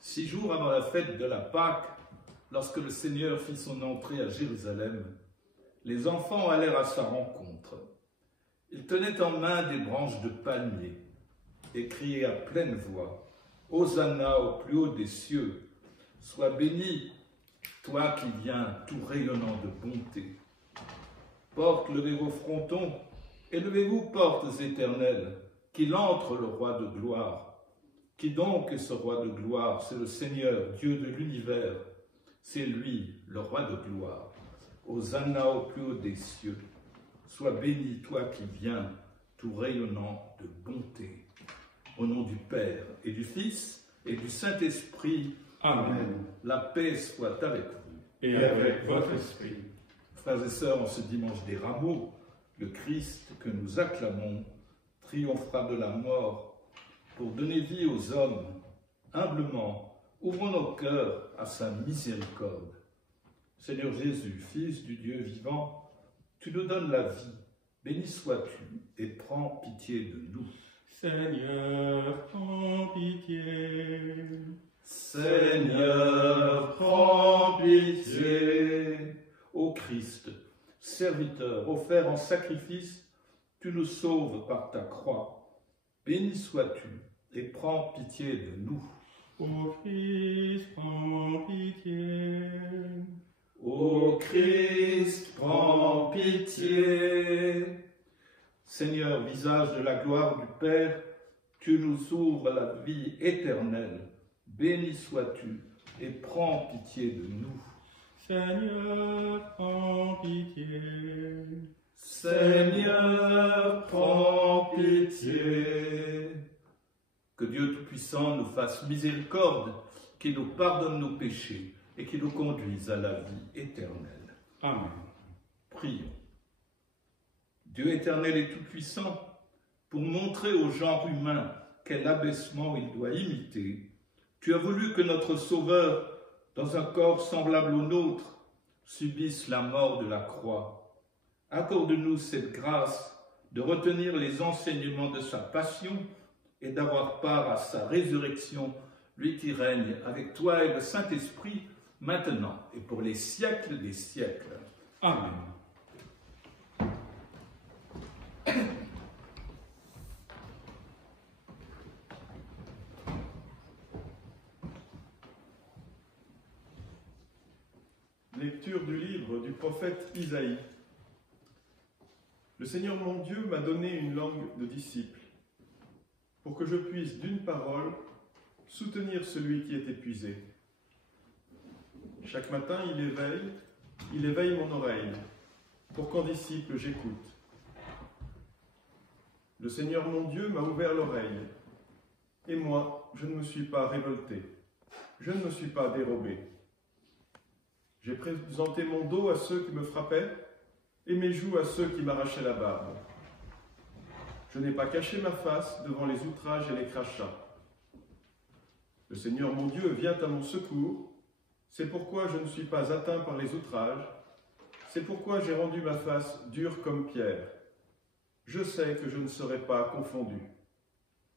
6 jours avant la fête de la Pâque, lorsque le Seigneur fit son entrée à Jérusalem, les enfants allèrent à sa rencontre. Ils tenaient en main des branches de palmier et criaient à pleine voix, « Hosanna au plus haut des cieux, sois béni, toi qui viens tout rayonnant de bonté. Portes, levez vos frontons, et levez-vous, portes éternelles, qu'il entre le roi de gloire. Qui donc est ce roi de gloire? C'est le Seigneur, Dieu de l'univers. C'est lui, le roi de gloire. Hosanna au plus haut des cieux. Sois béni, toi qui viens, tout rayonnant de bonté. Au nom du Père et du Fils et du Saint-Esprit. Amen. La paix soit avec vous. Et avec votre esprit. Frères et sœurs, en ce dimanche des Rameaux, le Christ que nous acclamons triomphera de la mort pour donner vie aux hommes. Humblement, ouvrons nos cœurs à sa miséricorde. Seigneur Jésus, Fils du Dieu vivant, tu nous donnes la vie. Béni sois-tu et prends pitié de nous. Seigneur, prends pitié. Seigneur, prends pitié. Ô Christ, serviteur, offert en sacrifice, tu nous sauves par ta croix. Béni sois-tu et prends pitié de nous. Ô Christ, prends pitié. Ô Christ, prends pitié. Seigneur, visage de la gloire du Père, tu nous ouvres la vie éternelle. Béni sois-tu et prends pitié de nous. Seigneur, prends pitié. Seigneur, prends pitié. Que Dieu Tout-Puissant nous fasse miséricorde, qu'il nous pardonne nos péchés et qu'il nous conduise à la vie éternelle. Amen. Prions. Dieu éternel et tout-puissant, pour montrer au genre humain quel abaissement il doit imiter, tu as voulu que notre Sauveur, dans un corps semblable au nôtre, subisse la mort de la croix. Accorde-nous cette grâce de retenir les enseignements de sa passion et d'avoir part à sa résurrection, lui qui règne avec toi et le Saint-Esprit, maintenant et pour les siècles des siècles. Amen. Lecture du livre du prophète Isaïe. Le Seigneur mon Dieu m'a donné une langue de disciple, pour que je puisse d'une parole soutenir celui qui est épuisé. Chaque matin il éveille mon oreille, pour qu'en disciple j'écoute. Le Seigneur mon Dieu m'a ouvert l'oreille, et moi je ne me suis pas révolté, je ne me suis pas dérobé. J'ai présenté mon dos à ceux qui me frappaient, et mes joues à ceux qui m'arrachaient la barbe. Je n'ai pas caché ma face devant les outrages et les crachats. Le Seigneur mon Dieu vient à mon secours, c'est pourquoi je ne suis pas atteint par les outrages, c'est pourquoi j'ai rendu ma face dure comme pierre. Je sais que je ne serai pas confondu.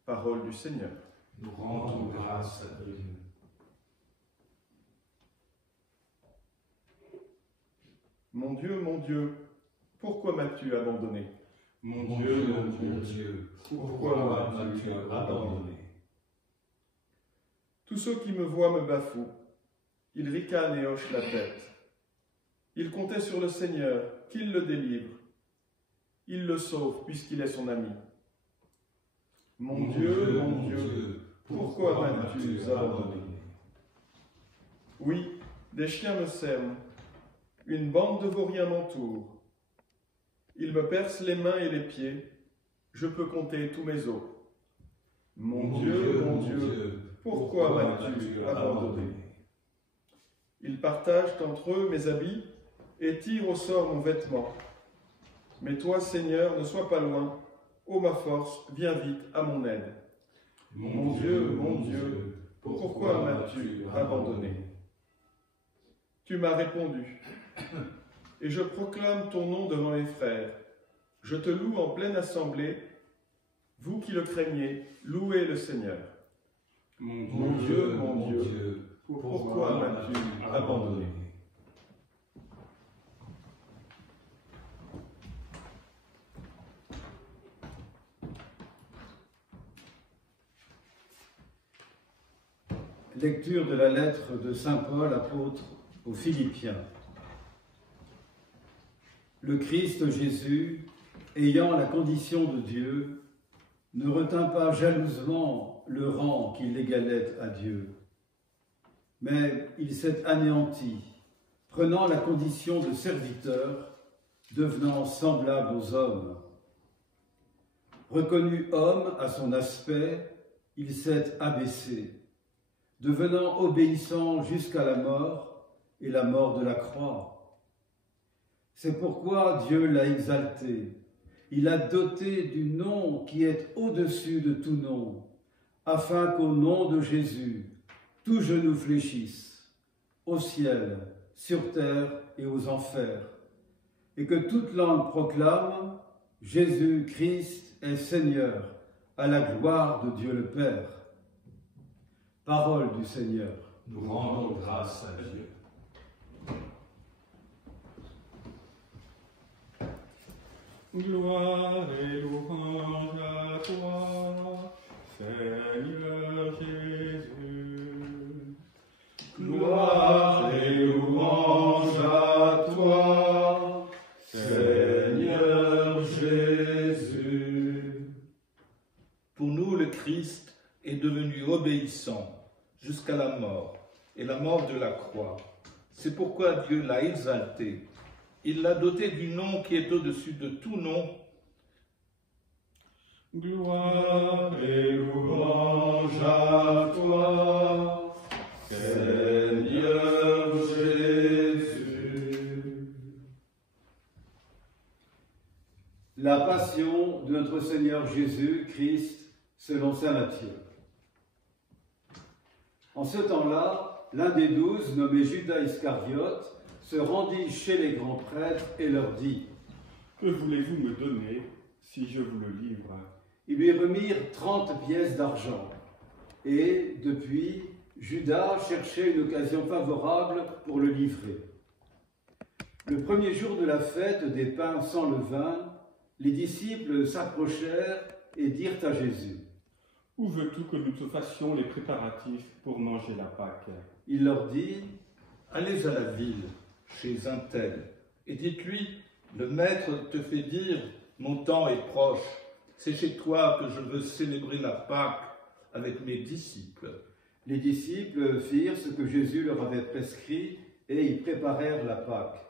Parole du Seigneur. Nous rendons grâce à Dieu. Mon Dieu, pourquoi m'as-tu abandonné? Mon Dieu, pourquoi m'as-tu abandonné? Tous ceux qui me voient me bafouent. Ils ricanent et hochent la tête. Ils comptaient sur le Seigneur, qu'il le délivre. Il le sauve, puisqu'il est son ami. Mon Dieu, pourquoi m'as-tu abandonné? Oui, des chiens me cernent. Une bande de vauriens m'entoure. Ils me percent les mains et les pieds. Je peux compter tous mes os. Mon Dieu, pourquoi m'as-tu abandonné? Ils partagent entre eux mes habits et tirent au sort mon vêtement. Mais toi, Seigneur, ne sois pas loin. Ô ma force, viens vite à mon aide. Mon Dieu, pourquoi m'as-tu abandonné? Tu m'as répondu, et je proclame ton nom devant les frères. Je te loue en pleine assemblée. Vous qui le craignez, louez le Seigneur. Mon Dieu, pourquoi m'as-tu abandonné? Lecture de la lettre de saint Paul, apôtre aux Philippiens. Le Christ Jésus, ayant la condition de Dieu, ne retint pas jalousement le rang qui l'égalait à Dieu, mais il s'est anéanti, prenant la condition de serviteur, devenant semblable aux hommes. Reconnu homme à son aspect, il s'est abaissé, devenant obéissant jusqu'à la mort et la mort de la croix. C'est pourquoi Dieu l'a exalté. Il l'a doté du nom qui est au-dessus de tout nom, afin qu'au nom de Jésus, tout genou fléchisse, au ciel, sur terre et aux enfers, et que toute langue proclame « Jésus-Christ est Seigneur, à la gloire de Dieu le Père ». Parole du Seigneur. Nous rendons grâce à Dieu. Gloire et louange à toi, Seigneur Jésus. Gloire et louange à toi, Seigneur Jésus. Pour nous, le Christ est devenu obéissant jusqu'à la mort, et la mort de la croix. C'est pourquoi Dieu l'a exalté. Il l'a doté du nom qui est au-dessus de tout nom. Gloire Et louange à toi, Seigneur Jésus. La passion de notre Seigneur Jésus-Christ selon saint Matthieu. En ce temps-là, l'un des 12, nommé Judas Iscariote, se rendit chez les grands prêtres et leur dit : que voulez-vous me donner si je vous le livre? Ils lui remirent 30 pièces d'argent. Et, depuis, Judas cherchait une occasion favorable pour le livrer. Le premier jour de la fête des pains sans levain, les disciples s'approchèrent et dirent à Jésus : Où veux-tu que nous te fassions les préparatifs pour manger la Pâque? Il leur dit : Allez à la ville, chez un tel, et dites-lui, le maître te fait dire, mon temps est proche, c'est chez toi que je veux célébrer la Pâque avec mes disciples. Les disciples firent ce que Jésus leur avait prescrit et y préparèrent la Pâque.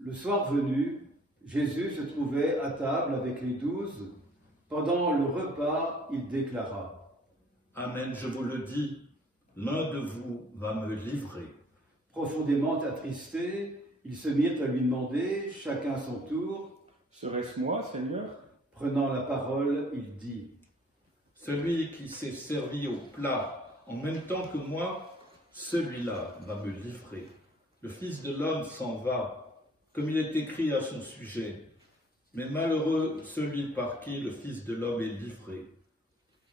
Le soir venu, Jésus se trouvait à table avec les 12. Pendant le repas, il déclara : Amen, je vous le dis, l'un de vous va me livrer. Profondément attristés, ils se mirent à lui demander, chacun son tour. Serait-ce moi, Seigneur? Prenant la parole, il dit : Celui qui s'est servi au plat en même temps que moi, celui-là va me livrer. Le Fils de l'homme s'en va, comme il est écrit à son sujet. Mais malheureux celui par qui le Fils de l'homme est livré.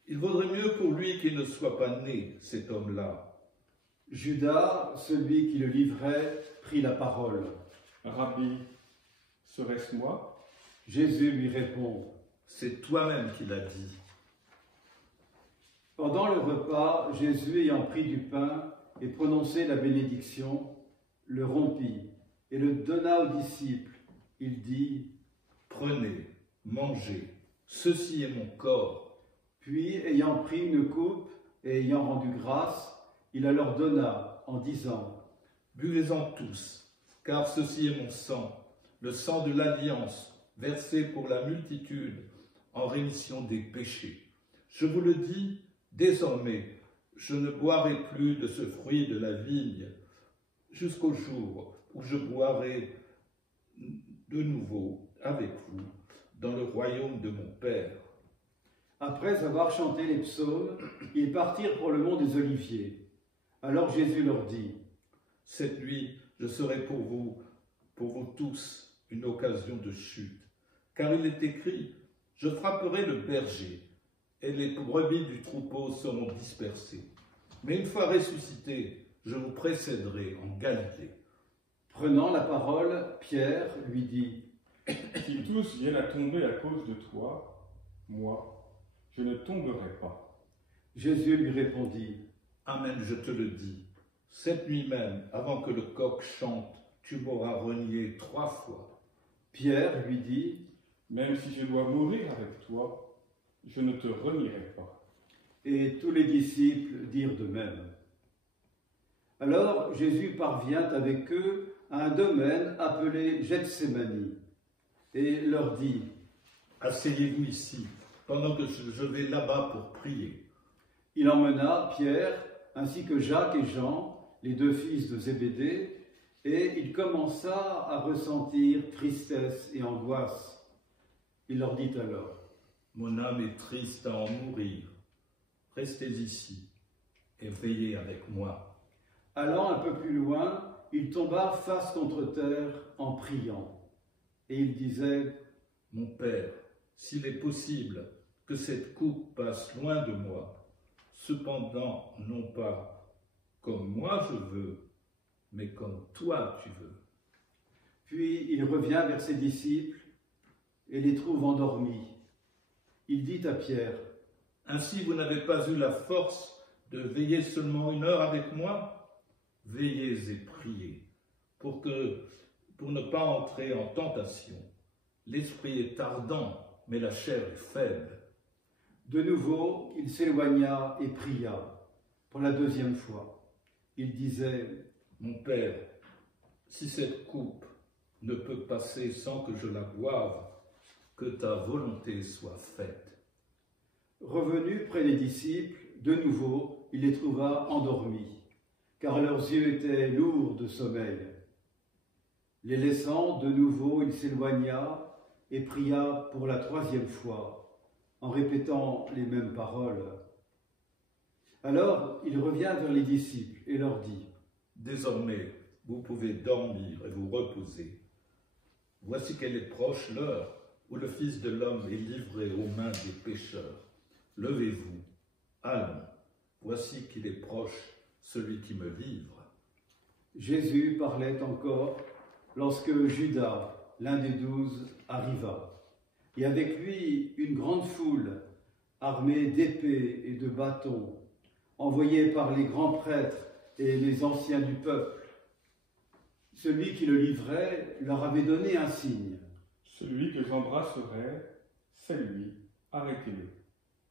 Il vaudrait mieux pour lui qu'il ne soit pas né, cet homme-là. Judas, celui qui le livrait, prit la parole. Rabbi, serait-ce moi? Jésus lui répond : C'est toi-même qui l'as dit. Pendant le repas, Jésus, ayant pris du pain et prononcé la bénédiction, le rompit et le donna aux disciples. Il dit : Prenez, mangez, ceci est mon corps. Puis, ayant pris une coupe et ayant rendu grâce, il la leur donna en disant : Buvez-en tous, car ceci est mon sang, le sang de l'alliance, versé pour la multitude en rémission des péchés. Je vous le dis, désormais, je ne boirai plus de ce fruit de la vigne jusqu'au jour où je boirai de nouveau avec vous dans le royaume de mon Père. Après avoir chanté les psaumes, ils partirent pour le mont des Oliviers. Alors Jésus leur dit : Cette nuit, je serai pour vous tous, une occasion de chute. Car il est écrit, je frapperai le berger, et les brebis du troupeau seront dispersées. Mais une fois ressuscité, je vous précéderai en Galilée. » Prenant la parole, Pierre lui dit, « Si tous viennent à tomber à cause de toi, moi, je ne tomberai pas. » Jésus lui répondit, « Amen, je te le dis, cette nuit même, avant que le coq chante, tu m'auras renié 3 fois. » Pierre lui dit, « Même si je dois mourir avec toi, je ne te renierai pas. » Et tous les disciples dirent de même. Alors Jésus parvient avec eux à un domaine appelé Gethsémani et leur dit, « Asseyez-vous ici, pendant que je vais là-bas pour prier. » Il emmena Pierre ainsi que Jacques et Jean, les 2 fils de Zébédée, et il commença à ressentir tristesse et angoisse. Il leur dit alors, « Mon âme est triste à en mourir. Restez ici et veillez avec moi. » Allant un peu plus loin, il tomba face contre terre en priant. Et il disait, « Mon Père, s'il est possible que cette coupe passe loin de moi, cependant non pas comme moi je veux, mais comme toi tu veux. » Puis il revient vers ses disciples et les trouve endormis. Il dit à Pierre, « Ainsi vous n'avez pas eu la force de veiller seulement 1 heure avec moi? Veillez et priez, pour ne pas entrer en tentation. L'esprit est ardent, mais la chair est faible. » De nouveau, il s'éloigna et pria, pour la 2e fois. Il disait, « Mon Père, si cette coupe ne peut passer sans que je la boive, que ta volonté soit faite. » Revenu près des disciples, de nouveau, il les trouva endormis, car leurs yeux étaient lourds de sommeil. Les laissant, de nouveau, il s'éloigna et pria pour la 3e fois, en répétant les mêmes paroles. Alors il revient vers les disciples et leur dit, « Désormais, vous pouvez dormir et vous reposer. Voici qu'elle est proche l'heure où le Fils de l'homme est livré aux mains des pécheurs. Levez-vous, allons, voici qu'il est proche celui qui me livre. » Jésus parlait encore lorsque Judas, l'un des 12, arriva. Et avec lui, une grande foule, armée d'épées et de bâtons, envoyée par les grands prêtres et les anciens du peuple. Celui qui le livrait leur avait donné un signe. « Celui que j'embrasserai, c'est lui, arrêtez-le. »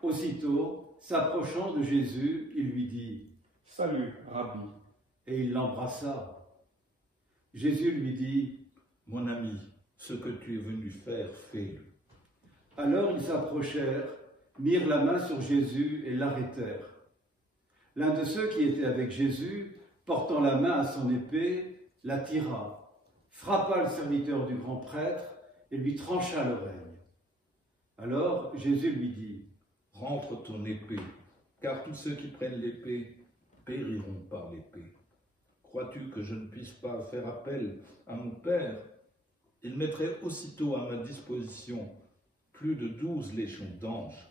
Aussitôt, s'approchant de Jésus, il lui dit, « Salut, Rabbi. » Et il l'embrassa. Jésus lui dit, « Mon ami, ce que tu es venu faire, fais-le. » Alors ils s'approchèrent, mirent la main sur Jésus et l'arrêtèrent. L'un de ceux qui étaient avec Jésus, portant la main à son épée, la tira, frappa le serviteur du grand prêtre et lui trancha l'oreille. Alors Jésus lui dit, « Rentre ton épée, car tous ceux qui prennent l'épée périront par l'épée. Crois-tu que je ne puisse pas faire appel à mon Père? Il mettrait aussitôt à ma disposition plus de 12 légions d'anges.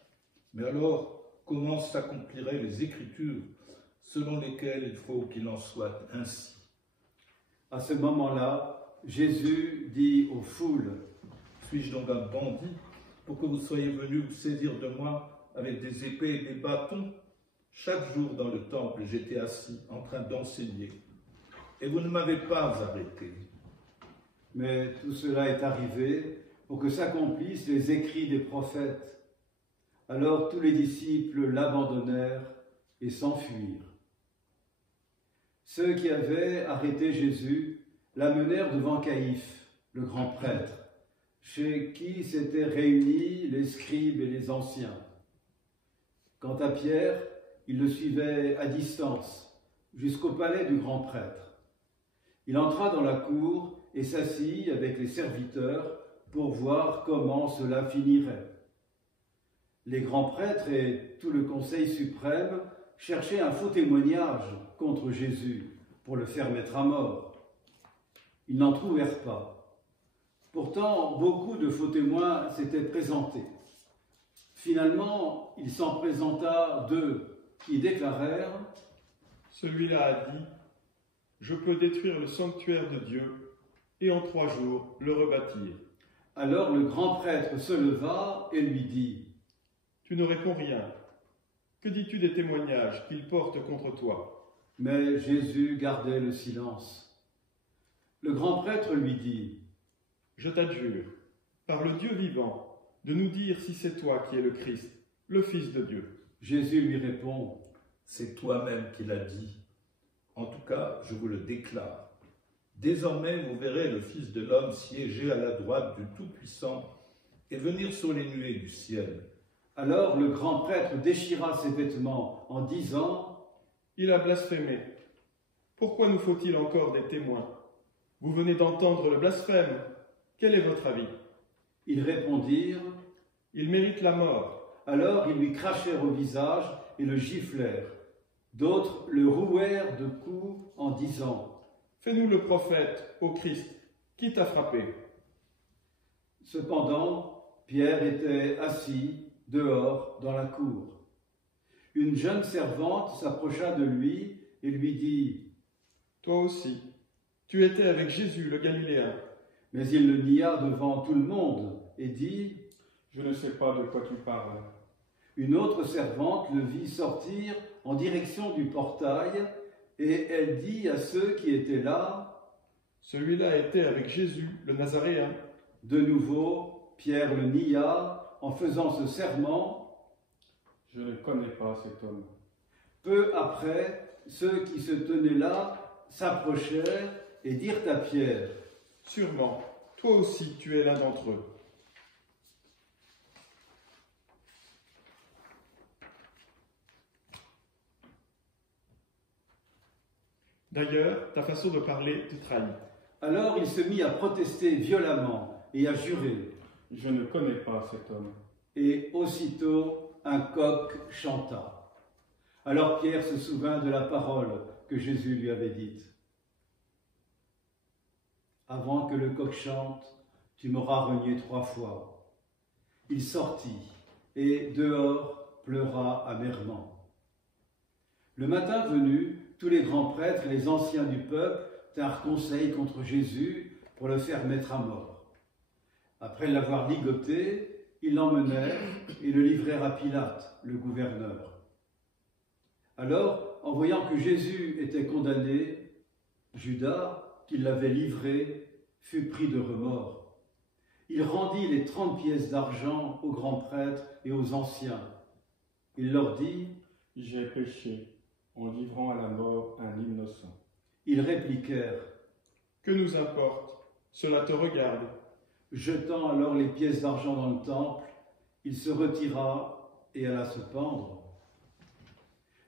Mais alors, comment s'accompliraient les Écritures selon lesquelles il faut qu'il en soit ainsi? » À ce moment-là, Jésus dit aux foules, « Suis-je donc un bandit pour que vous soyez venus vous saisir de moi avec des épées et des bâtons? Chaque jour dans le temple, j'étais assis en train d'enseigner, et vous ne m'avez pas arrêté. » Mais tout cela est arrivé pour que s'accomplissent les écrits des prophètes. Alors tous les disciples l'abandonnèrent et s'enfuirent. Ceux qui avaient arrêté Jésus l'amenèrent devant Caïphe, le grand prêtre, chez qui s'étaient réunis les scribes et les anciens. Quant à Pierre, il le suivait à distance, jusqu'au palais du grand prêtre. Il entra dans la cour et s'assit avec les serviteurs pour voir comment cela finirait. Les grands prêtres et tout le Conseil suprême cherchaient un faux témoignage contre Jésus pour le faire mettre à mort. Ils n'en trouvèrent pas. Pourtant, beaucoup de faux témoins s'étaient présentés. Finalement, il s'en présenta 2 qui déclarèrent « Celui-là a dit, je peux détruire le sanctuaire de Dieu et en 3 jours le rebâtir. » Alors le grand prêtre se leva et lui dit « Tu ne réponds rien. Que dis-tu des témoignages qu'il porte contre toi ?» Mais Jésus gardait le silence. Le grand prêtre lui dit « Je t'adjure, par le Dieu vivant, de nous dire si c'est toi qui es le Christ, le Fils de Dieu. » Jésus lui répond « C'est toi-même qui l'as dit. En tout cas, je vous le déclare. Désormais, vous verrez le Fils de l'homme siéger à la droite du Tout-Puissant et venir sur les nuées du ciel. » Alors le grand prêtre déchira ses vêtements en disant « Il a blasphémé. Pourquoi nous faut-il encore des témoins? Vous venez d'entendre le blasphème. Quel est votre avis ?» Ils répondirent « Il mérite la mort. » Alors ils lui crachèrent au visage et le giflèrent. D'autres le rouèrent de coups en disant « Fais-nous le prophète, ô Christ, qui t'a frappé ?» Cependant, Pierre était assis dehors dans la cour. Une jeune servante s'approcha de lui et lui dit « Toi aussi, tu étais avec Jésus le Galiléen. » Mais il le nia devant tout le monde et dit « Je ne sais pas de quoi tu parles. » Une autre servante le vit sortir en direction du portail et elle dit à ceux qui étaient là « Celui-là était avec Jésus le Nazaréen. » De nouveau, Pierre le nia en faisant ce serment « Je ne connais pas cet homme. » Peu après, ceux qui se tenaient là s'approchèrent et dirent à Pierre « Sûrement, toi aussi tu es l'un d'entre eux. » D'ailleurs, ta façon de parler te trahit. Alors il se mit à protester violemment et à jurer. « Je ne connais pas cet homme. » Et aussitôt un coq chanta. Alors Pierre se souvint de la parole que Jésus lui avait dite. « Avant que le coq chante, tu m'auras renié 3 fois. » Il sortit et dehors pleura amèrement. Le matin venu, tous les grands prêtres et les anciens du peuple tinrent conseil contre Jésus pour le faire mettre à mort. Après l'avoir ligoté, ils l'emmenèrent et le livrèrent à Pilate, le gouverneur. Alors, en voyant que Jésus était condamné, Judas, qui l'avait livré, fut pris de remords. Il rendit les 30 pièces d'argent aux grands prêtres et aux anciens. Il leur dit « J'ai péché en livrant à la mort un innocent. » Ils répliquèrent « Que nous importe? Cela te regarde. » Jetant alors les pièces d'argent dans le temple, il se retira et alla se pendre.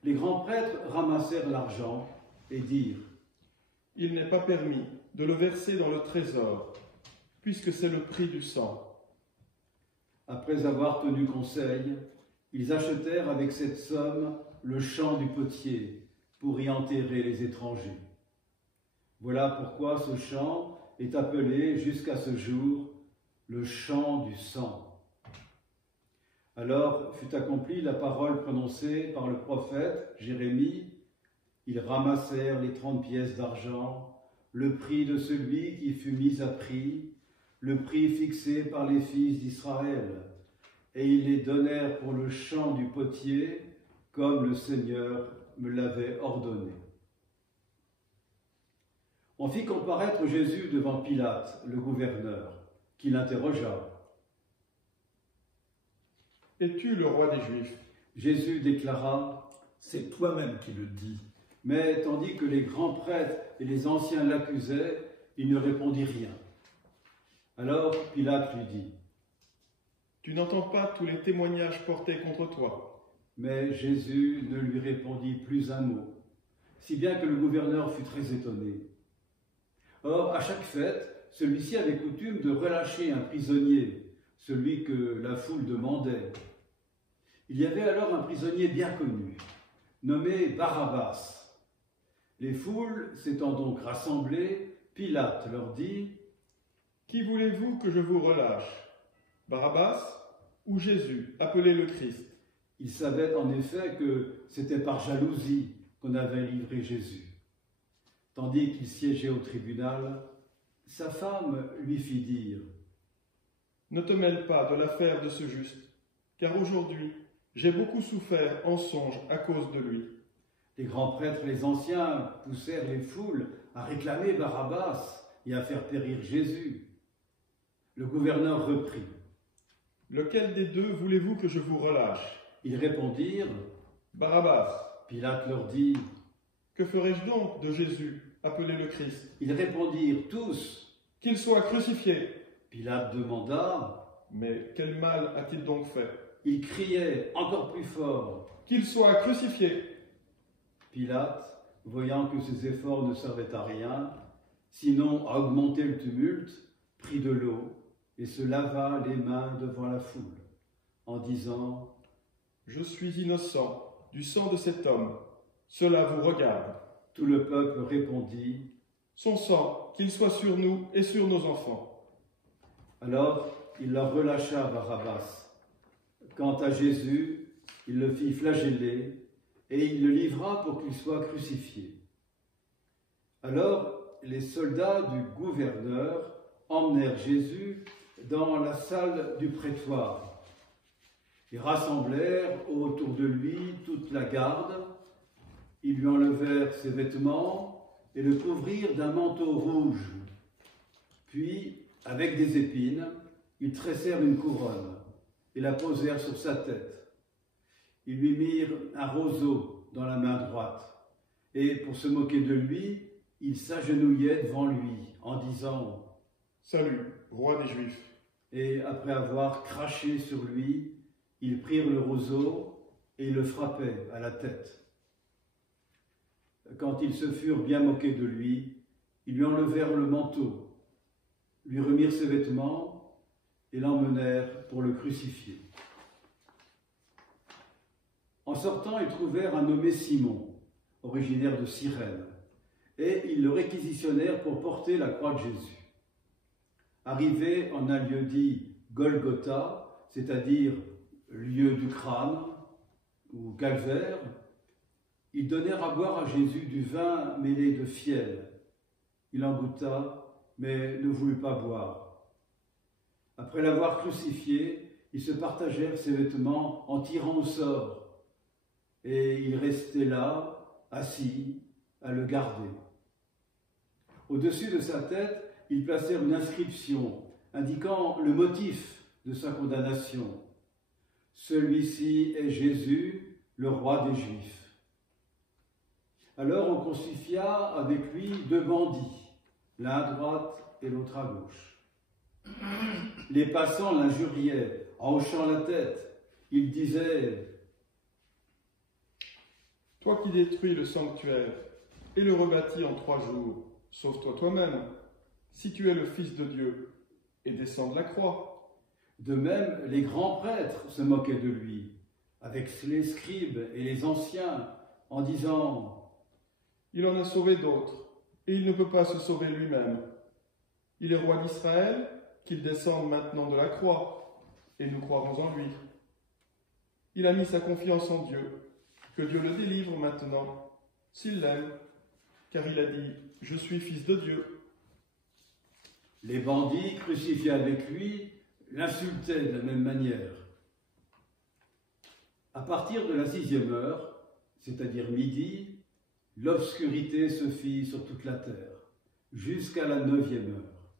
Les grands prêtres ramassèrent l'argent et dirent « Il n'est pas permis de le verser dans le trésor, puisque c'est le prix du sang. » Après avoir tenu conseil, ils achetèrent avec cette somme le champ du potier pour y enterrer les étrangers. Voilà pourquoi ce champ est appelé jusqu'à ce jour le champ du sang. Alors fut accomplie la parole prononcée par le prophète Jérémie. Ils ramassèrent les 30 pièces d'argent, le prix de celui qui fut mis à prix, le prix fixé par les fils d'Israël, et ils les donnèrent pour le champ du potier, comme le Seigneur me l'avait ordonné. On fit comparaître Jésus devant Pilate, le gouverneur, qui l'interrogea. « Es-tu le roi des Juifs ?» Jésus déclara « C'est toi-même qui le dis. » Mais tandis que les grands prêtres et les anciens l'accusaient, il ne répondit rien. Alors Pilate lui dit « Tu n'entends pas tous les témoignages portés contre toi ?» Mais Jésus ne lui répondit plus un mot, si bien que le gouverneur fut très étonné. Or, à chaque fête, celui-ci avait coutume de relâcher un prisonnier, celui que la foule demandait. Il y avait alors un prisonnier bien connu, nommé Barabbas. Les foules s'étant donc rassemblées, Pilate leur dit « Qui voulez-vous que je vous relâche, Barabbas ou Jésus, appelé le Christ. Il savait en effet que c'était par jalousie qu'on avait livré Jésus. Tandis qu'il siégeait au tribunal, sa femme lui fit dire : « Ne te mêle pas de l'affaire de ce juste, car aujourd'hui j'ai beaucoup souffert en songe à cause de lui. » Les grands prêtres et les anciens poussèrent les foules à réclamer Barabbas et à faire périr Jésus. Le gouverneur reprit. « Lequel des deux voulez-vous que je vous relâche ?» Ils répondirent : « Barabbas. » Pilate leur dit. « Que ferai-je donc de Jésus, appelé le Christ ?» Ils répondirent tous : « Qu'il soit crucifié. » Pilate demanda. Mais quel mal a-t-il donc fait ? Ils criaient encore plus fort : Qu'il soit crucifié. Pilate, voyant que ses efforts ne servaient à rien, sinon à augmenter le tumulte, prit de l'eau et se lava les mains devant la foule, en disant : « Je suis innocent du sang de cet homme. Cela vous regarde. » Tout le peuple répondit : « Son sang, qu'il soit sur nous et sur nos enfants. » Alors il leur relâcha Barabbas. Quant à Jésus, il le fit flageller et il le livra pour qu'il soit crucifié. Alors les soldats du gouverneur emmenèrent Jésus dans la salle du prétoire. Ils rassemblèrent autour de lui toute la garde. Ils lui enlevèrent ses vêtements et le couvrirent d'un manteau rouge. Puis, avec des épines, ils tressèrent une couronne et la posèrent sur sa tête. Ils lui mirent un roseau dans la main droite. Et pour se moquer de lui, ils s'agenouillaient devant lui en disant : « Salut, roi des Juifs. » Et après avoir craché sur lui, ils prirent le roseau et le frappaient à la tête. Quand ils se furent bien moqués de lui, ils lui enlevèrent le manteau, lui remirent ses vêtements et l'emmenèrent pour le crucifier. En sortant, ils trouvèrent un nommé Simon, originaire de Cyrène, et ils le réquisitionnèrent pour porter la croix de Jésus. Arrivé en un lieu dit Golgotha, c'est-à-dire lieu du crâne ou calvaire, ils donnèrent à boire à Jésus du vin mêlé de fiel. Il en goûta, mais ne voulut pas boire. Après l'avoir crucifié, ils se partagèrent ses vêtements en tirant au sort, et il restait là, assis, à le garder. Au-dessus de sa tête, ils placèrent une inscription indiquant le motif de sa condamnation. Celui-ci est Jésus, le roi des Juifs. Alors on crucifia avec lui deux bandits, l'un à droite et l'autre à gauche. Les passants l'injuriaient en hochant la tête. Ils disaient : « Toi qui détruis le sanctuaire et le rebâtis en 3 jours, sauve-toi toi-même, si tu es le Fils de Dieu, et descends de la croix. » De même, les grands prêtres se moquaient de lui, avec les scribes et les anciens, en disant : « Il en a sauvé d'autres, et il ne peut pas se sauver lui-même. Il est roi d'Israël, qu'il descende maintenant de la croix, et nous croirons en lui. Il a mis sa confiance en Dieu, que Dieu le délivre maintenant, s'il l'aime, car il a dit « Je suis fils de Dieu ». Les bandits crucifiés avec lui l'insultaient de la même manière. À partir de la 6e heure, c'est-à-dire midi, l'obscurité se fit sur toute la terre, jusqu'à la 9e heure.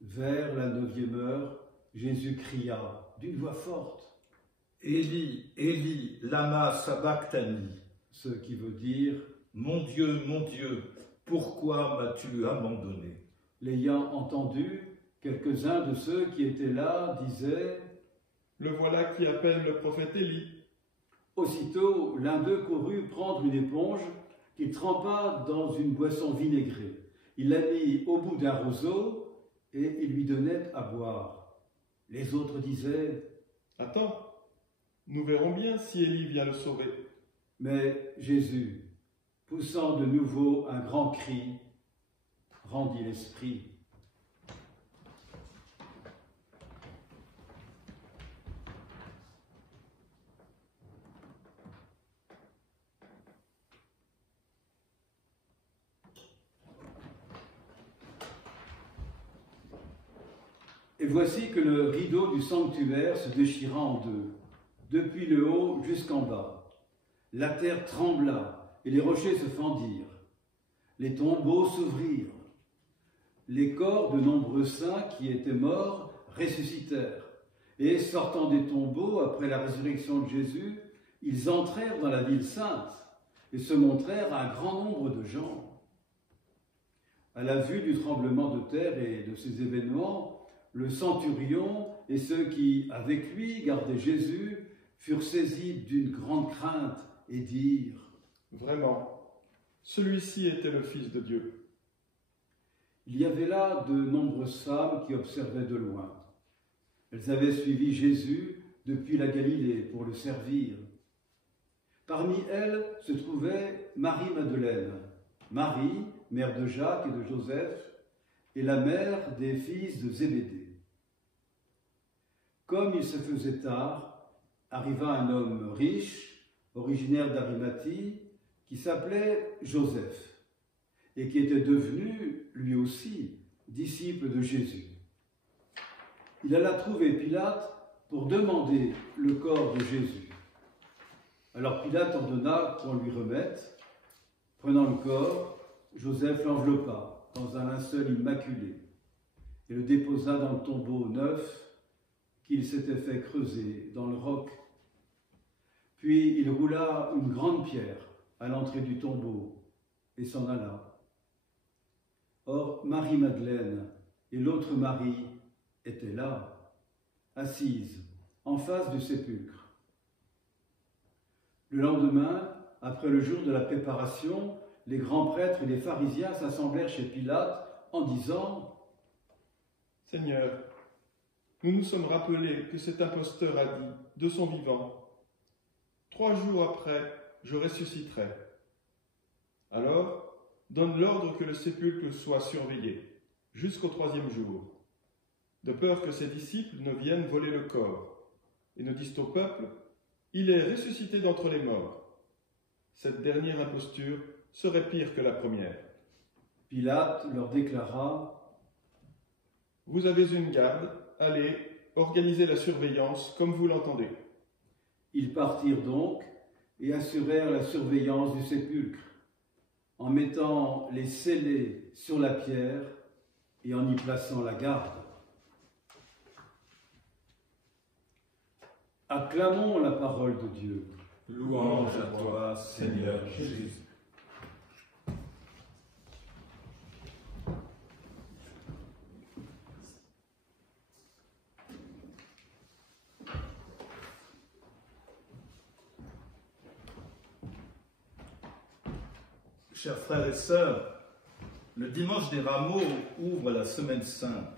Vers la 9e heure, Jésus cria d'une voix forte : « Élie, Élie, lama sabachthani » ce qui veut dire : « mon Dieu, pourquoi m'as-tu abandonné ?» L'ayant entendu, quelques-uns de ceux qui étaient là disaient : « Le voilà qui appelle le prophète Élie. » Aussitôt, l'un d'eux courut prendre une éponge qu'il trempa dans une boisson vinaigrée. Il la mit au bout d'un roseau et il lui donnait à boire. Les autres disaient : « Attends, nous verrons bien si Élie vient le sauver. » Mais Jésus, poussant de nouveau un grand cri, rendit l'esprit. voici que le rideau du sanctuaire se déchira en deux, depuis le haut jusqu'en bas. La terre trembla et les rochers se fendirent. Les tombeaux s'ouvrirent. Les corps de nombreux saints qui étaient morts ressuscitèrent. Et sortant des tombeaux après la résurrection de Jésus, ils entrèrent dans la ville sainte et se montrèrent à un grand nombre de gens. À la vue du tremblement de terre et de ces événements, le centurion et ceux qui, avec lui, gardaient Jésus, furent saisis d'une grande crainte et dirent : Vraiment, celui-ci était le Fils de Dieu. Il y avait là de nombreuses femmes qui observaient de loin. Elles avaient suivi Jésus depuis la Galilée pour le servir. Parmi elles se trouvait Marie-Madeleine, Marie, mère de Jacques et de Joseph, et la mère des fils de Zébédée. Comme il se faisait tard, arriva un homme riche, originaire d'Arimathie, qui s'appelait Joseph, et qui était devenu, lui aussi, disciple de Jésus. Il alla trouver Pilate pour demander le corps de Jésus. Alors Pilate ordonna qu'on lui remette. Prenant le corps, Joseph l'enveloppa dans un linceul immaculé et le déposa dans le tombeau neuf qu'il s'était fait creuser dans le roc. Puis il roula une grande pierre à l'entrée du tombeau et s'en alla. Or, Marie-Madeleine et l'autre Marie étaient là, assises, en face du sépulcre. Le lendemain, après le jour de la préparation, les grands prêtres et les pharisiens s'assemblèrent chez Pilate en disant : « Seigneur, nous nous sommes rappelés que cet imposteur a dit, de son vivant, « 3 jours après, je ressusciterai. » Alors, donne l'ordre que le sépulcre soit surveillé, jusqu'au 3e jour, de peur que ses disciples ne viennent voler le corps, et ne disent au peuple, « Il est ressuscité d'entre les morts. » Cette dernière imposture serait pire que la première. Pilate leur déclara : « Vous avez une garde, allez, organisez la surveillance comme vous l'entendez. » Ils partirent donc et assurèrent la surveillance du sépulcre, en mettant les scellés sur la pierre et en y plaçant la garde. Acclamons la parole de Dieu. Louange à toi, Seigneur Jésus. Chers frères et sœurs, le dimanche des Rameaux ouvre la Semaine Sainte.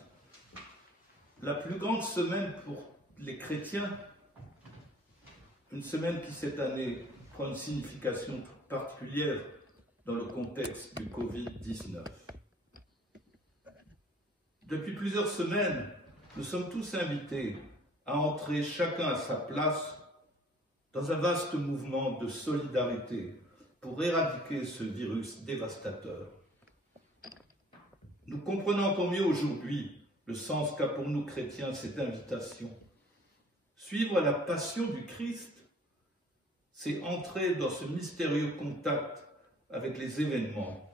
La plus grande semaine pour les chrétiens, une semaine qui cette année prend une signification particulière dans le contexte du Covid-19. Depuis plusieurs semaines, nous sommes tous invités à entrer chacun à sa place dans un vaste mouvement de solidarité pour éradiquer ce virus dévastateur. Nous comprenons encore mieux aujourd'hui le sens qu'a pour nous chrétiens cette invitation. Suivre la passion du Christ, c'est entrer dans ce mystérieux contact avec les événements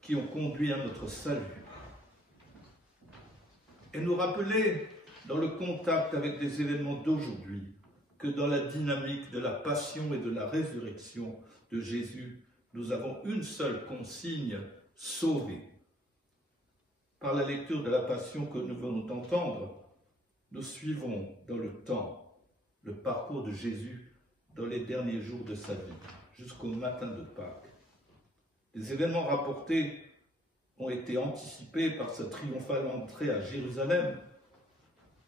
qui ont conduit à notre salut. Et nous rappeler, dans le contact avec les événements d'aujourd'hui, que dans la dynamique de la passion et de la résurrection de Jésus, nous avons une seule consigne, sauver. Par la lecture de la passion que nous venons d'entendre, nous suivons dans le temps le parcours de Jésus dans les derniers jours de sa vie, jusqu'au matin de Pâques. Les événements rapportés ont été anticipés par sa triomphale entrée à Jérusalem.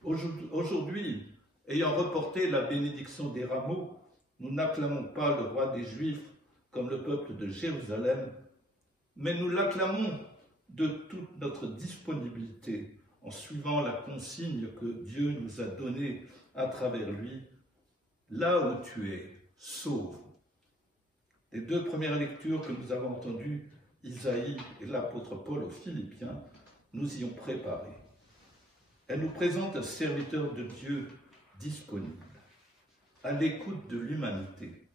Aujourd'hui, ayant reporté la bénédiction des rameaux, nous n'acclamons pas le roi des Juifs comme le peuple de Jérusalem, mais nous l'acclamons de toute notre disponibilité en suivant la consigne que Dieu nous a donnée à travers lui. Là où tu es, sauve. Les 2 premières lectures que nous avons entendues, Isaïe et l'apôtre Paul aux Philippiens, nous y ont préparé. Elle nous présente un serviteur de Dieu disponible, à l'écoute de l'humanité,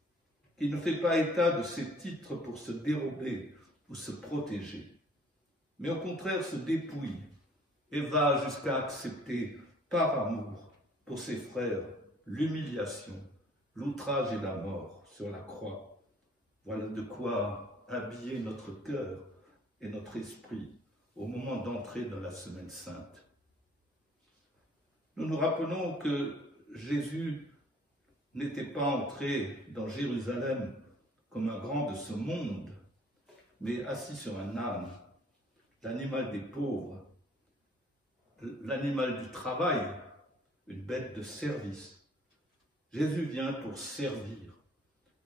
qui ne fait pas état de ses titres pour se dérober ou se protéger, mais au contraire se dépouille et va jusqu'à accepter par amour pour ses frères l'humiliation, l'outrage et la mort sur la croix. Voilà de quoi habiller notre cœur et notre esprit au moment d'entrer dans la Semaine Sainte. Nous nous rappelons que Jésus n'était pas entré dans Jérusalem comme un grand de ce monde, mais assis sur un âne, l'animal des pauvres, l'animal du travail, une bête de service. Jésus vient pour servir,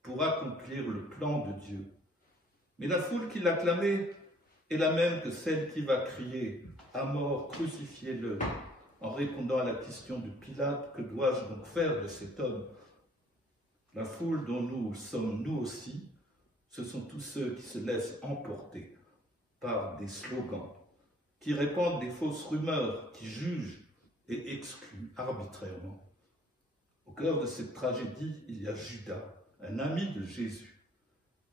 pour accomplir le plan de Dieu. Mais la foule qui l'acclamait est la même que celle qui va crier « À mort, crucifiez-le » en répondant à la question de Pilate « Que dois-je donc faire de cet homme ?» La foule dont nous sommes nous aussi, ce sont tous ceux qui se laissent emporter par des slogans, qui répandent des fausses rumeurs, qui jugent et excluent arbitrairement. Au cœur de cette tragédie, il y a Judas, un ami de Jésus,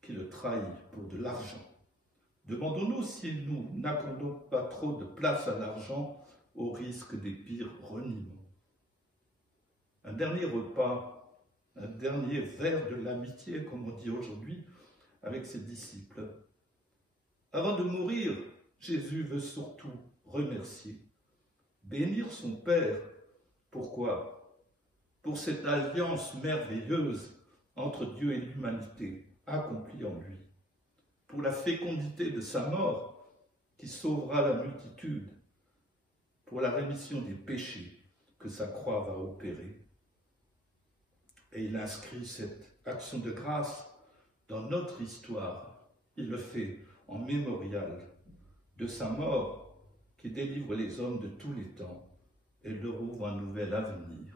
qui le trahit pour de l'argent. Demandons-nous si nous n'accordons pas trop de place à l'argent au risque des pires reniements. Un dernier repas, un dernier verre de l'amitié, comme on dit aujourd'hui, avec ses disciples. Avant de mourir, Jésus veut surtout remercier, bénir son Père. Pourquoi? Pour cette alliance merveilleuse entre Dieu et l'humanité, accomplie en lui. Pour la fécondité de sa mort, qui sauvera la multitude. Pour la rémission des péchés que sa croix va opérer. Et il inscrit cette action de grâce dans notre histoire. Il le fait en mémorial de sa mort qui délivre les hommes de tous les temps et leur ouvre un nouvel avenir.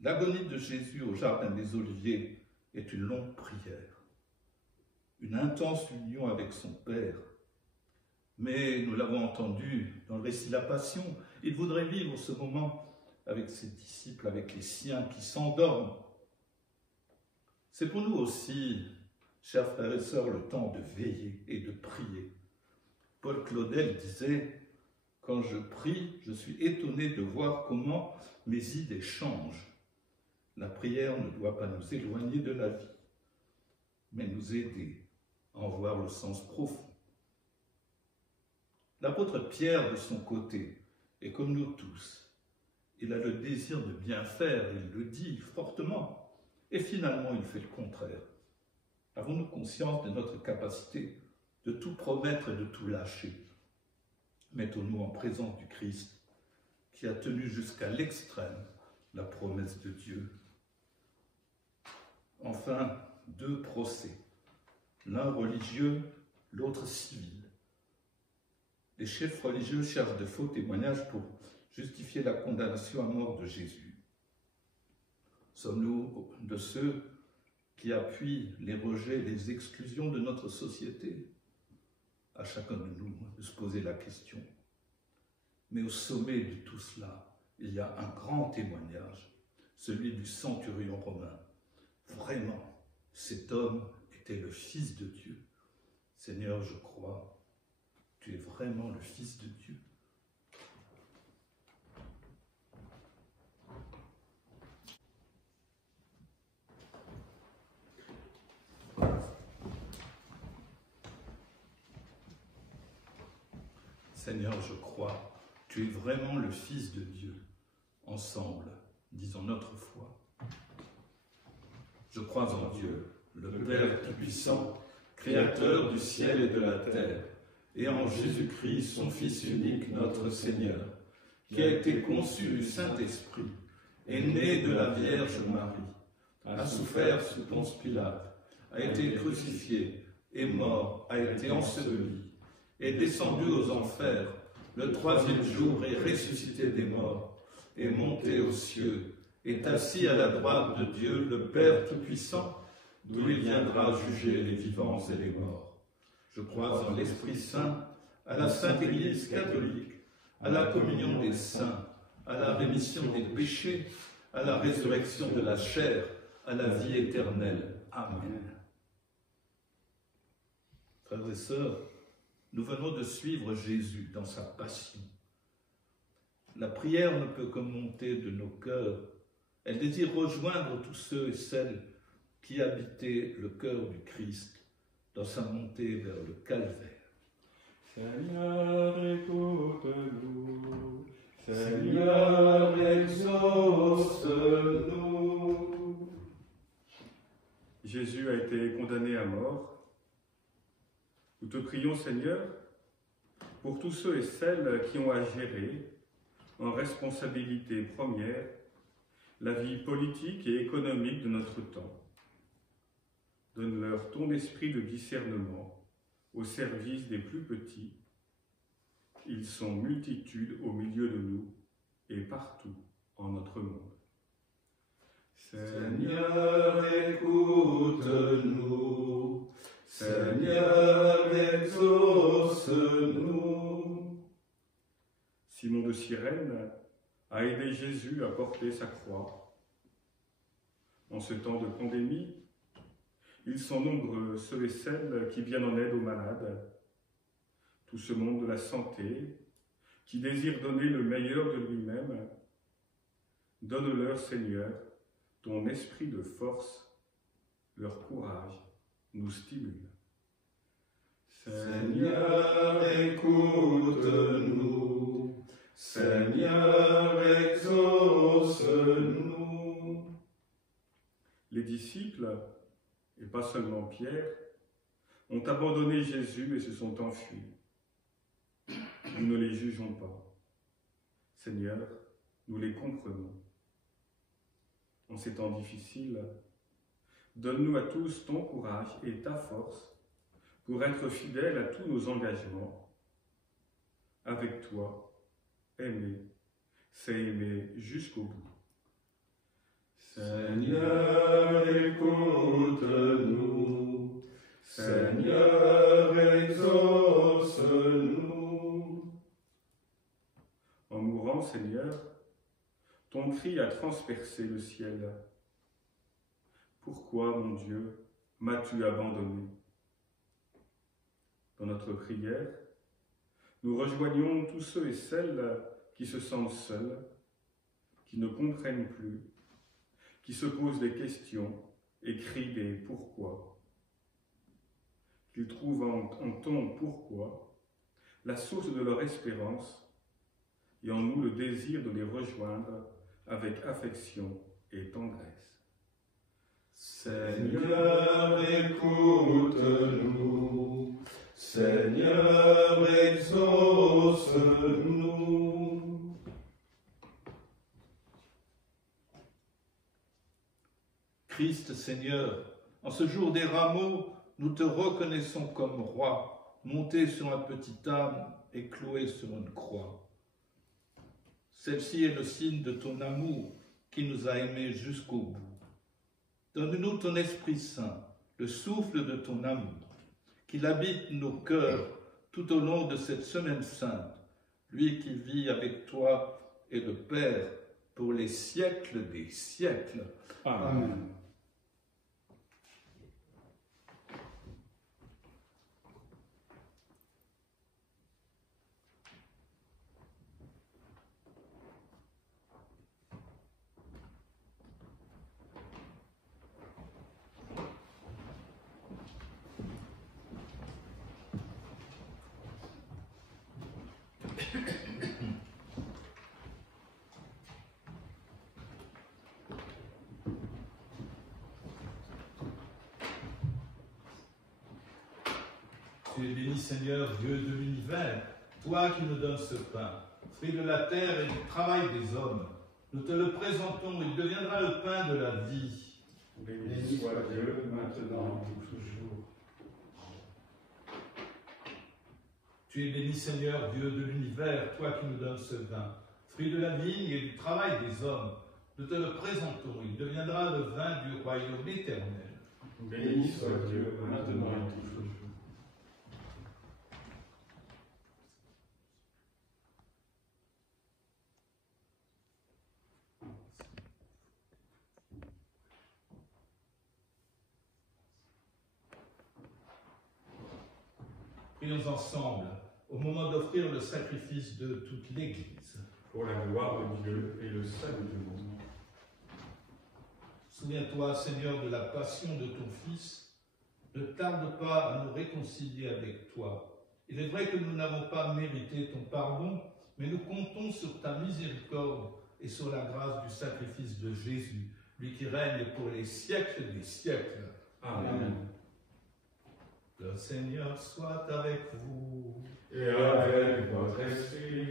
L'agonie de Jésus au Jardin des Oliviers est une longue prière, une intense union avec son Père. Mais nous l'avons entendu dans le récit de la Passion, il voudrait vivre ce moment avec ses disciples, avec les siens qui s'endorment. C'est pour nous aussi, chers frères et sœurs, le temps de veiller et de prier. Paul Claudel disait « Quand je prie, je suis étonné de voir comment mes idées changent. La prière ne doit pas nous éloigner de la vie, mais nous aider à en voir le sens profond. » L'apôtre Pierre, de son côté, est comme nous tous. Il a le désir de bien faire, il le dit fortement, et finalement il fait le contraire. Avons-nous conscience de notre capacité de tout promettre et de tout lâcher? Mettons-nous en présence du Christ, qui a tenu jusqu'à l'extrême la promesse de Dieu. Enfin, 2 procès, l'un religieux, l'autre civil. Les chefs religieux cherchent de faux témoignages pour justifier la condamnation à mort de Jésus. Sommes-nous de ceux qui appuient les rejets et les exclusions de notre société? À chacun de nous de se poser la question. Mais au sommet de tout cela, il y a un grand témoignage, celui du centurion romain. Vraiment, cet homme était le Fils de Dieu. Seigneur, je crois, tu es vraiment le Fils de Dieu. Seigneur, je crois, tu es vraiment le Fils de Dieu. Ensemble, disons notre foi. Je crois en Dieu, le Père Tout-Puissant, Créateur du ciel et de la terre, et en Jésus-Christ, son Fils unique, notre Seigneur, qui a été conçu du Saint-Esprit, est né de la Vierge Marie, a souffert sous Ponce Pilate, a été crucifié, est mort, a été enseveli, est descendu aux enfers, le 3e jour est ressuscité des morts, est monté aux cieux, est assis à la droite de Dieu, le Père Tout-Puissant, d'où il viendra juger les vivants et les morts. Je crois en l'Esprit Saint, à la Sainte Église catholique, à la communion des saints, à la rémission des péchés, à la résurrection de la chair, à la vie éternelle. Amen. Frères et sœurs, nous venons de suivre Jésus dans sa passion. La prière ne peut que monter de nos cœurs. Elle désire rejoindre tous ceux et celles qui habitaient le cœur du Christ dans sa montée vers le calvaire. Seigneur, écoute-nous. Seigneur, exauce-nous. Jésus a été condamné à mort. Nous te prions, Seigneur, pour tous ceux et celles qui ont à gérer, en responsabilité première, la vie politique et économique de notre temps. Donne-leur ton esprit de discernement au service des plus petits. Ils sont multitudes au milieu de nous et partout en notre monde. Seigneur, écoute-nous. Seigneur, exauce-nous. Simon de Cyrène a aidé Jésus à porter sa croix. En ce temps de pandémie, ils sont nombreux, ceux et celles qui viennent en aide aux malades. Tout ce monde de la santé, qui désire donner le meilleur de lui-même, donne-leur, Seigneur, ton esprit de force, leur courage nous stimule. Seigneur, écoute-nous. Seigneur, exauce-nous. Les disciples, et pas seulement Pierre, ont abandonné Jésus et se sont enfuis. Nous ne les jugeons pas. Seigneur, nous les comprenons. En ces temps difficiles, donne-nous à tous ton courage et ta force pour être fidèles à tous nos engagements. Avec toi, aimer, c'est aimer jusqu'au bout. Seigneur, écoute-nous. Seigneur, exauce-nous. En mourant, Seigneur, ton cri a transpercé le ciel. Pourquoi, mon Dieu, m'as-tu abandonné? Dans notre prière, nous rejoignons tous ceux et celles qui se sentent seuls, qui ne comprennent plus, qui se posent des questions et crient des pourquoi. Qu'ils trouvent en ton pourquoi la source de leur espérance et en nous le désir de les rejoindre avec affection et tendresse. Seigneur, écoute-nous. Seigneur, exauce-nous. Christ Seigneur, en ce jour des rameaux, nous te reconnaissons comme roi, monté sur un petit âne et cloué sur une croix. Celle-ci est le signe de ton amour qui nous a aimés jusqu'au bout. Donne-nous ton Esprit Saint, le souffle de ton amour, qu'il habite nos cœurs tout au long de cette semaine sainte, lui qui vit avec toi et le Père pour les siècles des siècles. Amen. Tu es béni, Seigneur, Dieu de l'univers, toi qui nous donnes ce pain, fruit de la terre et du travail des hommes. Nous te le présentons, il deviendra le pain de la vie. Béni soit Dieu, maintenant et toujours. Tu es béni, Seigneur, Dieu de l'univers, toi qui nous donnes ce vin, fruit de la vigne et du travail des hommes. Nous te le présentons, il deviendra le vin du royaume éternel. Béni soit Dieu, maintenant et toujours. Prions ensemble au moment d'offrir le sacrifice de toute l'Église. Pour la gloire de Dieu et le salut du monde. Souviens-toi, Seigneur, de la passion de ton Fils. Ne tarde pas à nous réconcilier avec toi. Il est vrai que nous n'avons pas mérité ton pardon, mais nous comptons sur ta miséricorde et sur la grâce du sacrifice de Jésus, lui qui règne pour les siècles des siècles. Amen. Le Seigneur soit avec vous. Et avec votre esprit,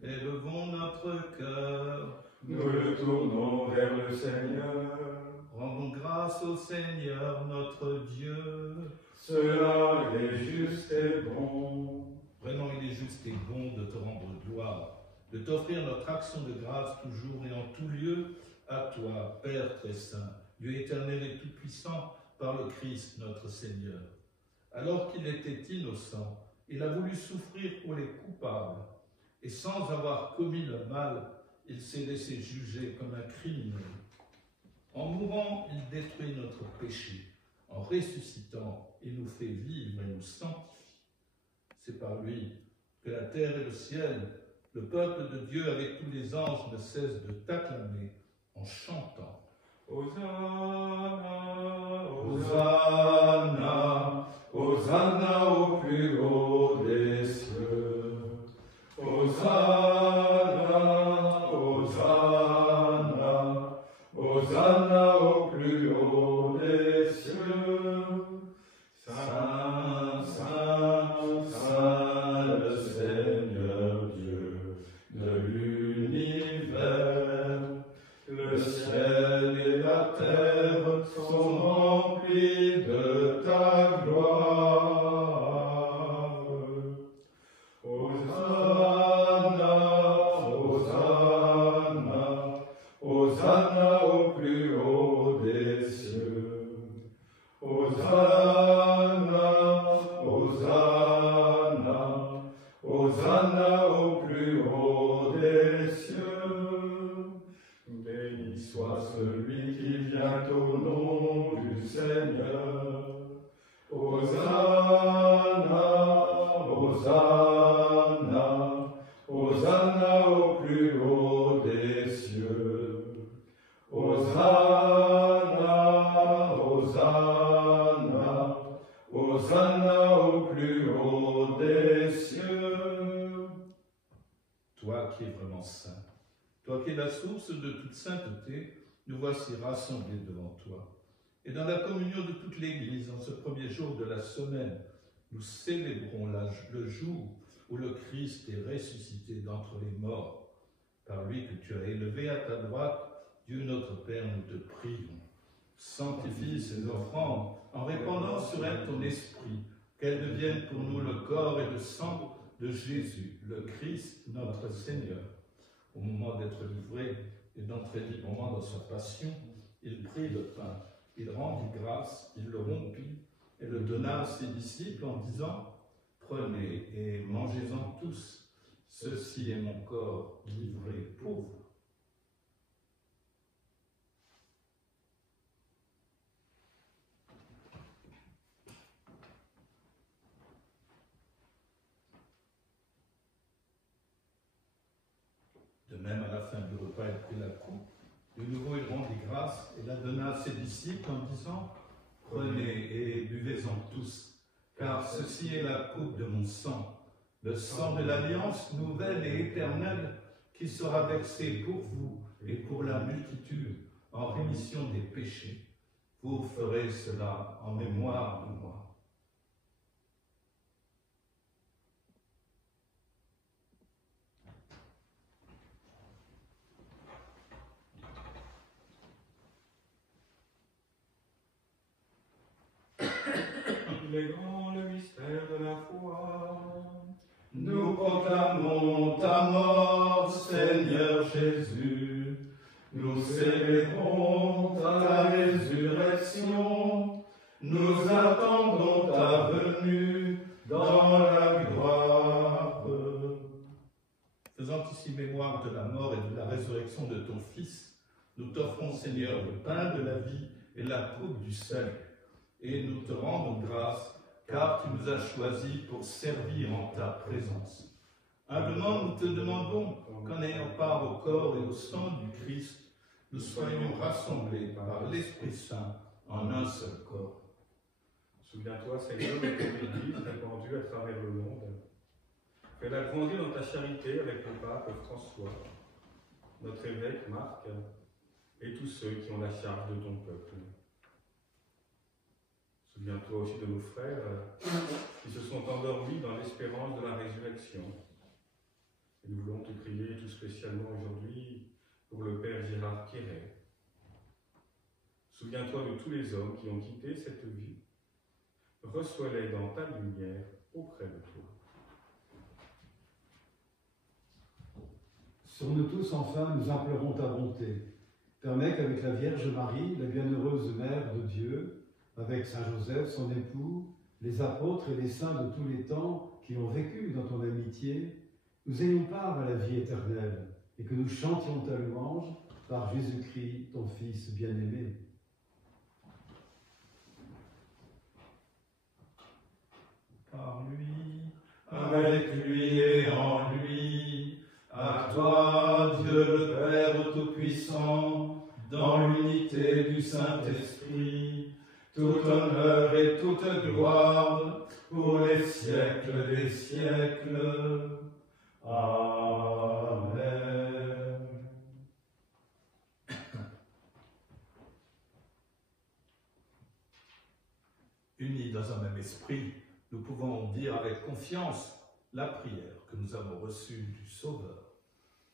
Élevons notre cœur. nous le tournons vers le Seigneur. Rendons grâce au Seigneur notre Dieu. Cela est juste et bon. Vraiment, il est juste et bon de te rendre gloire, de t'offrir notre action de grâce toujours et en tout lieu à toi, Père très saint, Dieu éternel et tout-puissant, par le Christ notre Seigneur. Alors qu'il était innocent, il a voulu souffrir pour les coupables, et sans avoir commis le mal, il s'est laissé juger comme un criminel. En mourant, il détruit notre péché. En ressuscitant, il nous fait vivre et nous sanctifie. C'est par lui que la terre et le ciel, le peuple de Dieu avec tous les anges ne cessent de t'acclamer en chantant. Hosanna, Hosanna, Hosanna au plus haut des cieux. Hosanna, Hosanna, Hosanna au plus haut des cieux. Saint, Saint, Saint, le Seigneur Dieu de l'univers. Le ciel et la terre sont remplis de ta gloire. Hosanna, Hosanna, Hosanna au plus haut des cieux. Hosanna, Hosanna, Hosanna au plus haut des cieux. Béni soit celui qui vient au nom du Seigneur. Hosanna, Hosanna, Hosanna au plus haut des cieux. Hosanna, Hosanna, Hosanna au plus haut des cieux. Toi qui es vraiment saint, toi qui es la source de toute sainteté, nous voici rassemblés devant toi. Et dans la communion de toute l'Église, en ce premier jour de la semaine, nous célébrons le jour où le Christ est ressuscité d'entre les morts. Par lui que tu as élevé à ta droite, Dieu notre Père, nous te prions. Sanctifie ces offrandes en répandant sur elles ton esprit, qu'elles deviennent pour nous le corps et le sang de Jésus, le Christ, notre Seigneur. Au moment d'être livré et d'entrer librement dans sa passion, il prit le pain, il rendit grâce, il le rompit et le donna à ses disciples en disant « Prenez et mangez-en tous, ceci est mon corps livré pour vous. » De même, à la fin du repas, il prit la coupe. De nouveau, il rendit grâce et la donna à ses disciples en disant « Prenez et buvez-en tous, car ceci est la coupe de mon sang, le sang de l'alliance nouvelle et éternelle qui sera versé pour vous et pour la multitude en rémission des péchés. Vous ferez cela en mémoire de moi. » Il est grand le mystère de la foi. Nous proclamons ta mort, Seigneur Jésus. Nous célébrons ta résurrection. Nous attendons ta venue dans la gloire. Faisant ici mémoire de la mort et de la résurrection de ton Fils, nous t'offrons, Seigneur, le pain de la vie et la coupe du salut. Et nous te rendons grâce, car tu nous as choisis pour servir en ta présence. Humblement, nous te demandons qu'en ayant part au corps et au sang du Christ, nous soyons rassemblés par l'Esprit Saint en un seul corps. Souviens-toi, Seigneur, de ton Église répandue à travers le monde. Fais-la grandir dans ta charité avec le pape François, notre évêque Marc, et tous ceux qui ont la charge de ton peuple. Souviens-toi aussi de nos frères qui se sont endormis dans l'espérance de la résurrection. Et nous voulons te prier tout spécialement aujourd'hui pour le Père Gérard Quéret. Souviens-toi de tous les hommes qui ont quitté cette vie. Reçois-les dans ta lumière auprès de toi. Sur nous tous, enfin, nous implorons ta bonté. Permets qu'avec la Vierge Marie, la bienheureuse Mère de Dieu, avec Saint Joseph, son époux, les apôtres et les saints de tous les temps qui ont vécu dans ton amitié, nous ayons part à la vie éternelle et que nous chantions ta louange par Jésus-Christ, ton Fils bien-aimé. Par lui, avec lui et en lui, à toi, Dieu le Père Tout-Puissant, dans l'unité du Saint-Esprit, tout honneur et toute gloire pour les siècles des siècles. Amen. Unis dans un même esprit, nous pouvons dire avec confiance la prière que nous avons reçue du Sauveur.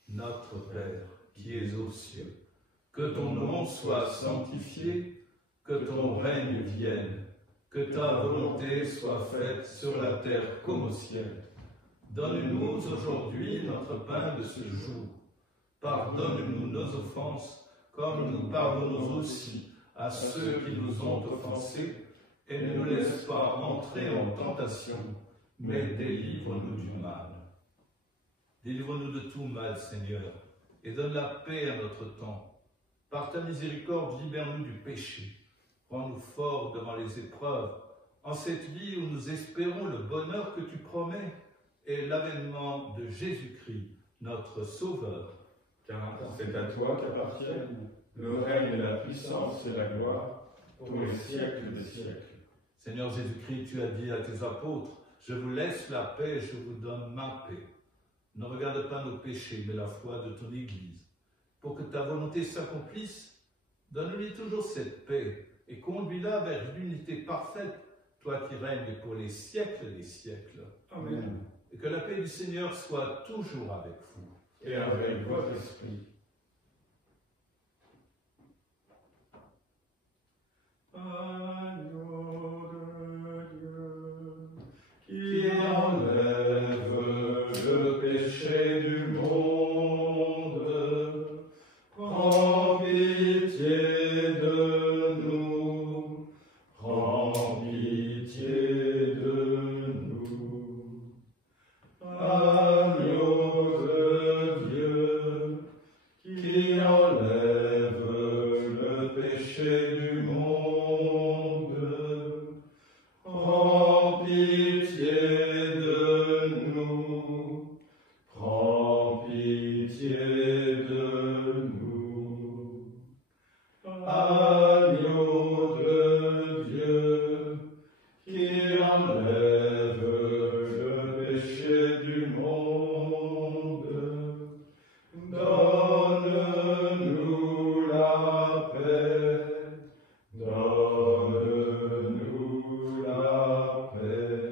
Notre Père, qui es aux cieux, que ton nom soit sanctifié, que ton règne vienne, que ta volonté soit faite sur la terre comme au ciel. Donne-nous aujourd'hui notre pain de ce jour. Pardonne-nous nos offenses, comme nous pardonnons aussi à ceux qui nous ont offensés, et ne nous laisse pas entrer en tentation, mais délivre-nous du mal. Délivre-nous de tout mal, Seigneur, et donne la paix à notre temps. Par ta miséricorde, libère-nous du péché. Rends-nous forts devant les épreuves, en cette vie où nous espérons le bonheur que tu promets et l'avènement de Jésus-Christ, notre Sauveur. Car c'est à toi qu'appartiennent le règne et la puissance et la gloire pour les siècles des siècles. Seigneur Jésus-Christ, tu as dit à tes apôtres, « Je vous laisse la paix, je vous donne ma paix. » Ne regarde pas nos péchés, mais la foi de ton Église. Pour que ta volonté s'accomplisse, donne-lui toujours cette paix et conduis-la vers l'unité parfaite, toi qui règnes pour les siècles des siècles. Amen. Et que la paix du Seigneur soit toujours avec vous. Et avec votre esprit. Agneau de Dieu, Qui enlève le péché du monde, prends pitié de nous, prends pitié de nous. Agneau de Dieu, qui enlève le péché du monde, prends pitié de nous, prends pitié de nous. Agneau de Dieu, qui enlève le péché du monde, donne-nous la paix, donne-nous la paix.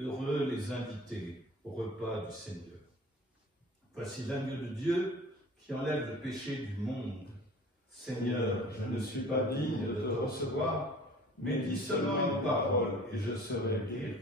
Heureux les invités au repas du Seigneur. Voici l'agneau de Dieu qui enlève le péché du monde. Seigneur, je ne suis pas digne de te recevoir, mais dis seulement une parole et je serai guéri.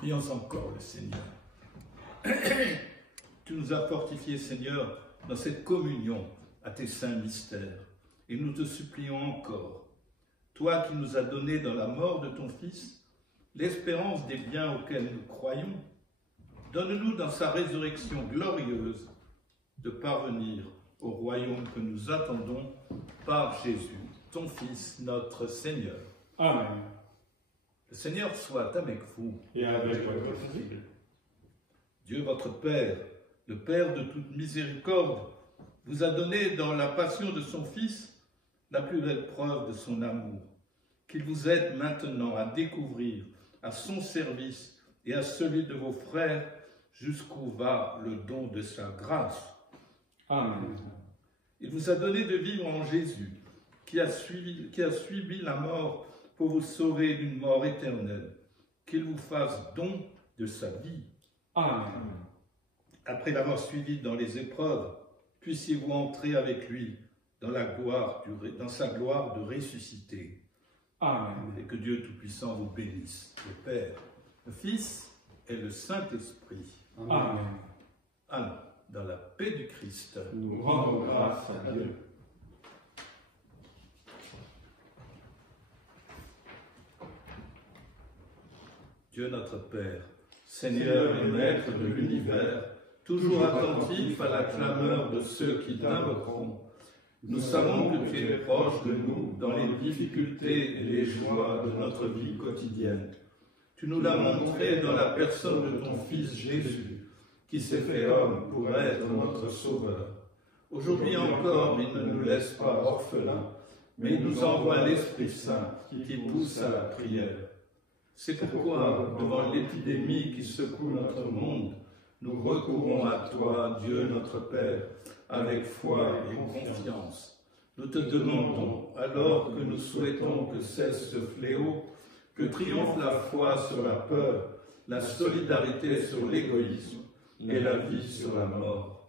Prions encore le Seigneur. Tu nous as fortifiés, Seigneur, dans cette communion à tes saints mystères. Et nous te supplions encore, toi qui nous as donné dans la mort de ton Fils l'espérance des biens auxquels nous croyons, donne-nous dans sa résurrection glorieuse de parvenir au royaume que nous attendons par Jésus, ton Fils, notre Seigneur. Amen. Le Seigneur soit avec vous. Et avec votre esprit. Dieu votre Père, le Père de toute miséricorde, vous a donné dans la passion de son Fils la plus belle preuve de son amour, qu'il vous aide maintenant à découvrir à son service et à celui de vos frères jusqu'où va le don de sa grâce. Amen. Il vous a donné de vivre en Jésus, qui a subi la mort pour vous sauver d'une mort éternelle, qu'il vous fasse don de sa vie. Amen. Après l'avoir suivi dans les épreuves, puissiez-vous entrer avec lui dans sa gloire de ressuscité. Amen. Et que Dieu Tout-Puissant vous bénisse, le Père, le Fils et le Saint-Esprit. Amen. Allons, dans la paix du Christ. Nous rendons grâce à Dieu. Dieu notre Père, Seigneur et Maître de l'univers, toujours attentif à la clameur de ceux qui t'invoqueront, nous savons que tu es proche de nous dans les difficultés et les joies de notre vie quotidienne. Tu nous l'as montré dans la personne de ton Fils Jésus, qui s'est fait homme pour être notre Sauveur. Aujourd'hui encore, il ne nous laisse pas orphelins, mais il nous envoie l'Esprit Saint qui pousse à la prière. C'est pourquoi, devant l'épidémie qui secoue notre monde, nous recourons à toi, Dieu notre Père, avec foi et confiance. Nous te demandons, alors que nous souhaitons que cesse ce fléau, que triomphe la foi sur la peur, la solidarité sur l'égoïsme et la vie sur la mort.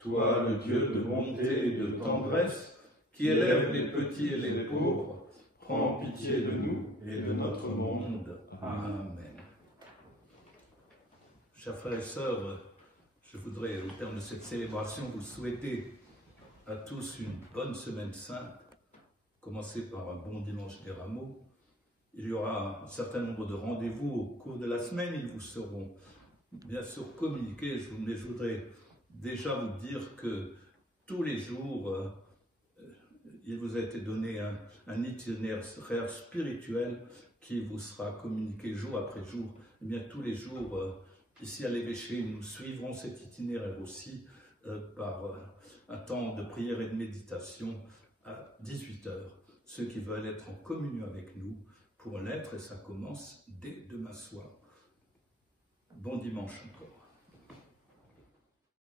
Toi, le Dieu de bonté et de tendresse, qui élève les petits et les pauvres, prends pitié de nous et de notre monde. Amen. Chers frères et sœurs, je voudrais, au terme de cette célébration, vous souhaiter à tous une bonne semaine sainte, commencer par un bon dimanche des Rameaux. Il y aura un certain nombre de rendez-vous au cours de la semaine, ils vous seront bien sûr communiqués, mais je voudrais déjà vous dire que tous les jours, il vous a été donné un itinéraire spirituel qui vous sera communiqué jour après jour. Et bien tous les jours, ici à l'évêché, nous suivrons cet itinéraire aussi par un temps de prière et de méditation à 18h. Ceux qui veulent être en communion avec nous pourront l'être et ça commence dès demain soir. Bon dimanche encore.